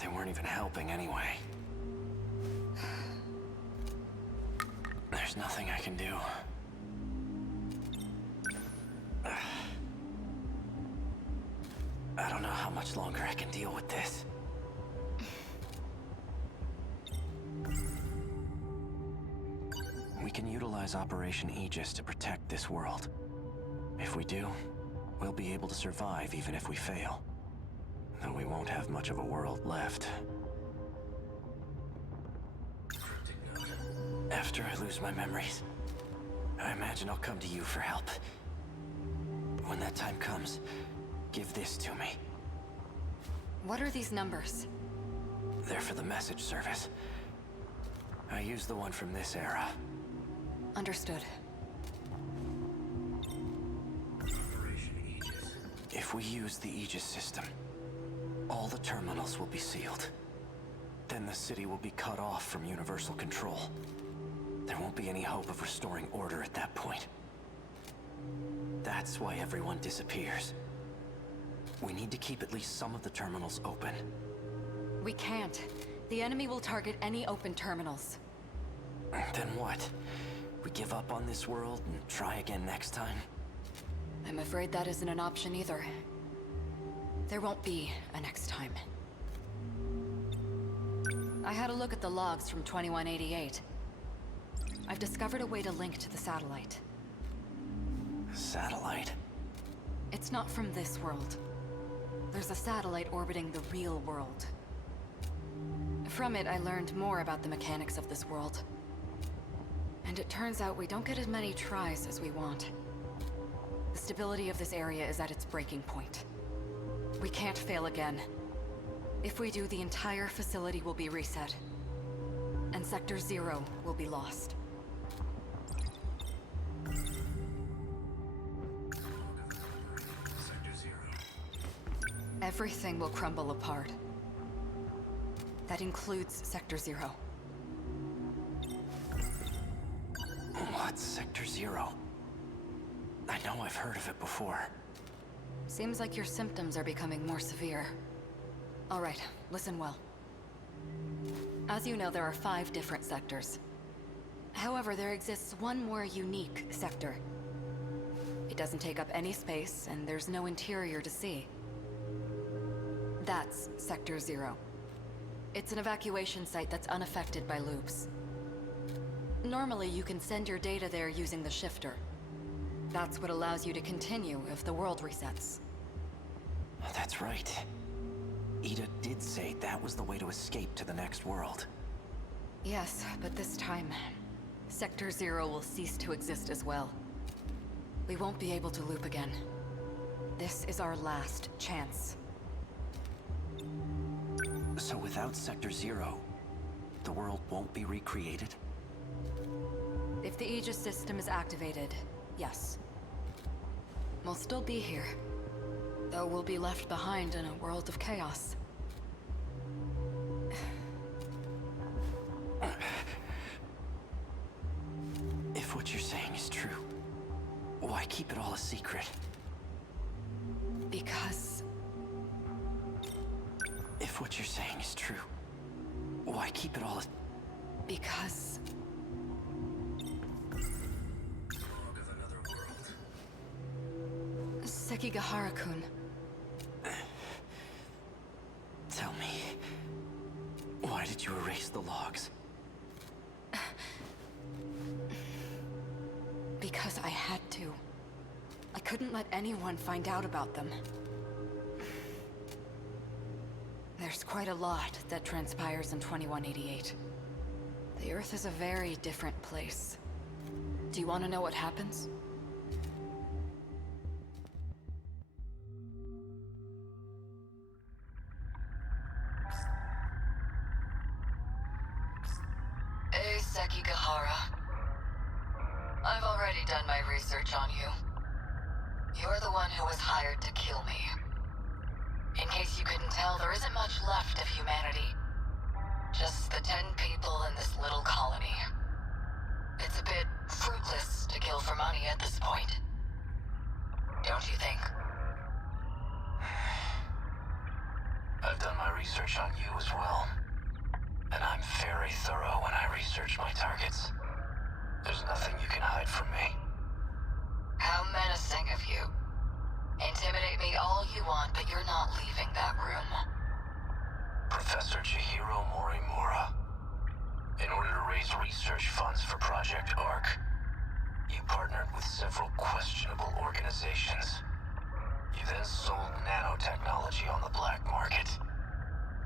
They weren't even helping anyway. There's nothing I can do. I don't know how much longer I can deal with this. We can utilize Operation Aegis to protect this world. If we do, we'll be able to survive even if we fail. Though we won't have much of a world left. After I lose my memories, I imagine I'll come to you for help. When that time comes, give this to me. What are these numbers? They're for the message service. I use the one from this era. Understood. If we use the Aegis system, all the terminals will be sealed. Then the city will be cut off from universal control. There won't be any hope of restoring order at that point. That's why everyone disappears. We need to keep at least some of the terminals open. We can't. The enemy will target any open terminals. Then what? We give up on this world and try again next time? I'm afraid that isn't an option either. There won't be a next time. I had a look at the logs from 2188. I've discovered a way to link to the satellite. Satellite? It's not from this world. There's a satellite orbiting the real world. From it, I learned more about the mechanics of this world. And it turns out we don't get as many tries as we want. The stability of this area is at its breaking point. We can't fail again. If we do, the entire facility will be reset. And Sector 0 will be lost. Everything will crumble apart. That includes Sector 0. That's Sector Zero. I know I've heard of it before. Seems like your symptoms are becoming more severe. All right, listen well. As you know, there are 5 different sectors. However, there exists one more unique sector. It doesn't take up any space, and there's no interior to see. That's Sector Zero. It's an evacuation site that's unaffected by loops. Normally, you can send your data there using the shifter. That's what allows you to continue if the world resets. That's right. Ida did say that was the way to escape to the next world. Yes, but this time, Sector Zero will cease to exist as well. We won't be able to loop again. This is our last chance. So without Sector Zero, the world won't be recreated? If the Aegis system is activated, yes. We'll still be here, though we'll be left behind in a world of chaos. If what you're saying is true, why keep it all a secret? Because... If what you're saying is true, why keep it all a... Because... Log of another world. Sekigahara-kun. Tell me, why did you erase the logs? Because I had to. I couldn't let anyone find out about them. There's quite a lot that transpires in 2188. The Earth is a very different place. Do you want to know what happens? Hey, Sekigahara. I've already done my research on you. You're the one who was hired to kill me. In case you couldn't tell, there isn't much left of humanity. Just the 10 people in this little colony. It's a bit fruitless to kill for money at this point. Don't you think? I've done my research on you as well. And I'm very thorough when I research my targets. There's nothing you can hide from me. How menacing of you. Intimidate me all you want, but you're not leaving that room. Professor Chihiro Morimura. In order to raise research funds for Project ARC, you partnered with several questionable organizations. You then sold nanotechnology on the black market.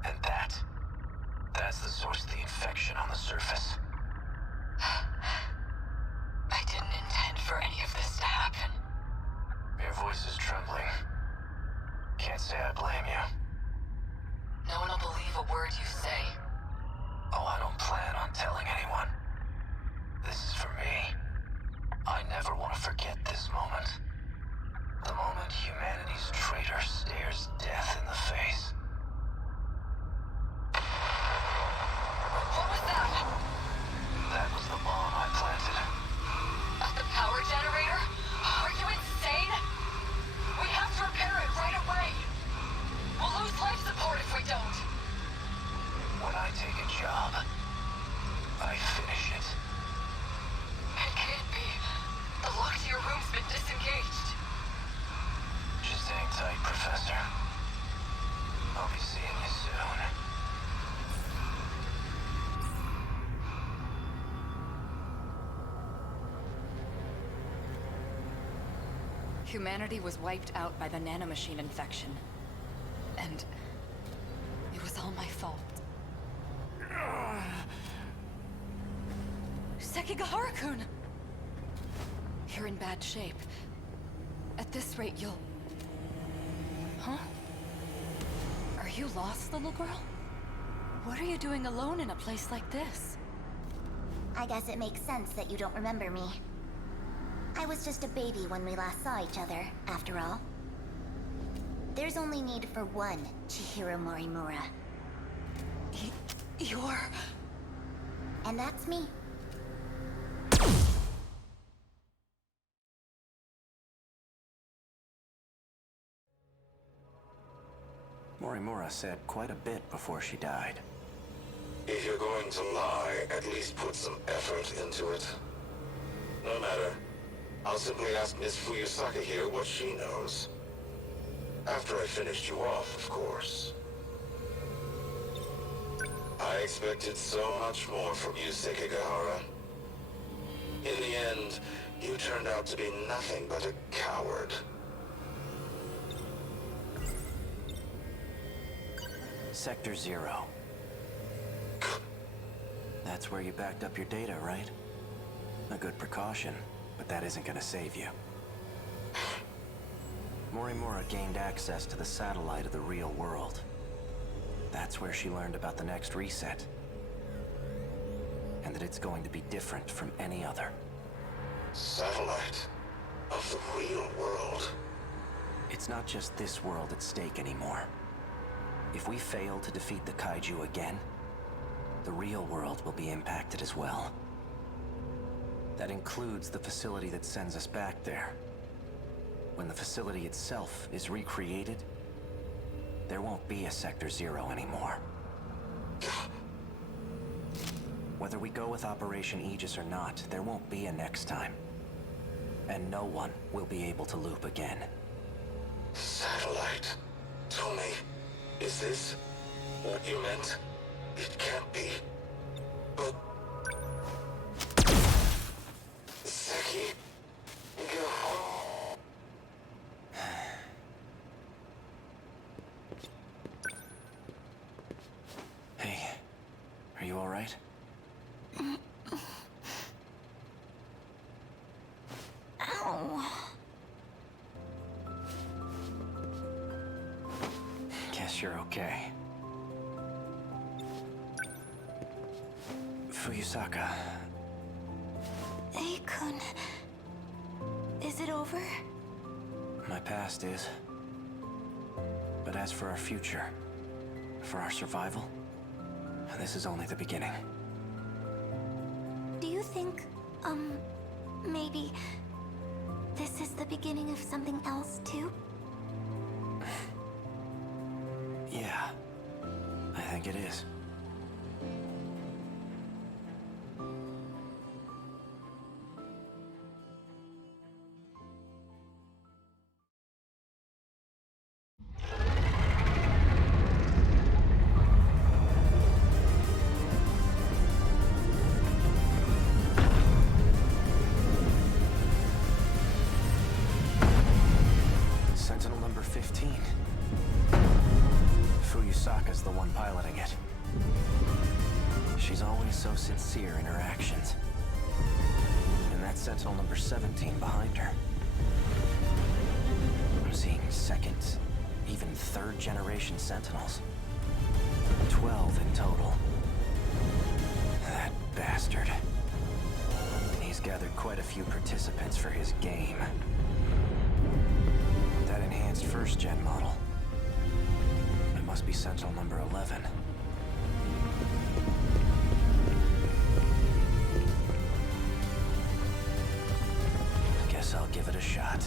And that's the source of the infection on the surface. I didn't intend for any of this to happen. Your voice is trembling. Can't say I blame you. No one will believe a word you say. Oh, I don't plan on telling anyone. This is for me. I never want to forget this moment. The moment humanity's traitor stares death in the face. What was that? That was the bomb I planted. At the power generator? Are you insane? We have to repair it right away. We'll lose life support if we don't. When I take a job, I finish it. It can't be. The lock to your room's been disengaged. Just hang tight, Professor. I'll be seeing you soon. Humanity was wiped out by the nanomachine infection. And it was all my fault. Sekigahara-kun! You're in bad shape. At this rate, you'll... Huh? Are you lost, little girl? What are you doing alone in a place like this? I guess it makes sense that you don't remember me. I was just a baby when we last saw each other, after all. There's only need for one Chihiro Morimura. You're... And that's me. Morimura said quite a bit before she died. If you're going to lie, at least put some effort into it. No matter. I'll simply ask Miss Fuyusaka here what she knows. After I finished you off, of course. I expected so much more from you, Sekigahara. In the end, you turned out to be nothing but a coward. Sector 0. That's where you backed up your data, right? A good precaution, but that isn't gonna save you. Morimura gained access to the satellite of the real world. That's where she learned about the next reset. And that it's going to be different from any other. Satellite of the real world? It's not just this world at stake anymore. If we fail to defeat the kaiju again, the real world will be impacted as well. That includes the facility that sends us back there. When the facility itself is recreated, there won't be a Sector 0 anymore. Whether we go with Operation Aegis or not, there won't be a next time. And no one will be able to loop again. Satellite? Tommy, is this what you meant? It can't be. But... Seki... Hey, are you all right? Ow. Guess you're okay. Fuyusaka. Ei-kun... Is it over? My past is. But as for our future, for our survival, this is only the beginning. Do you think, maybe... this is the beginning of something else, too? Yeah, I think it is. Sentinel number 15. Fuyusaka's the one piloting it. She's always so sincere in her actions. And that's Sentinel number 17 behind her. I'm seeing second, even third generation Sentinels. 12 in total. That bastard. He's gathered quite a few participants for his game. That enhanced first-gen model. It must be Sentinel number 11. Guess I'll give it a shot.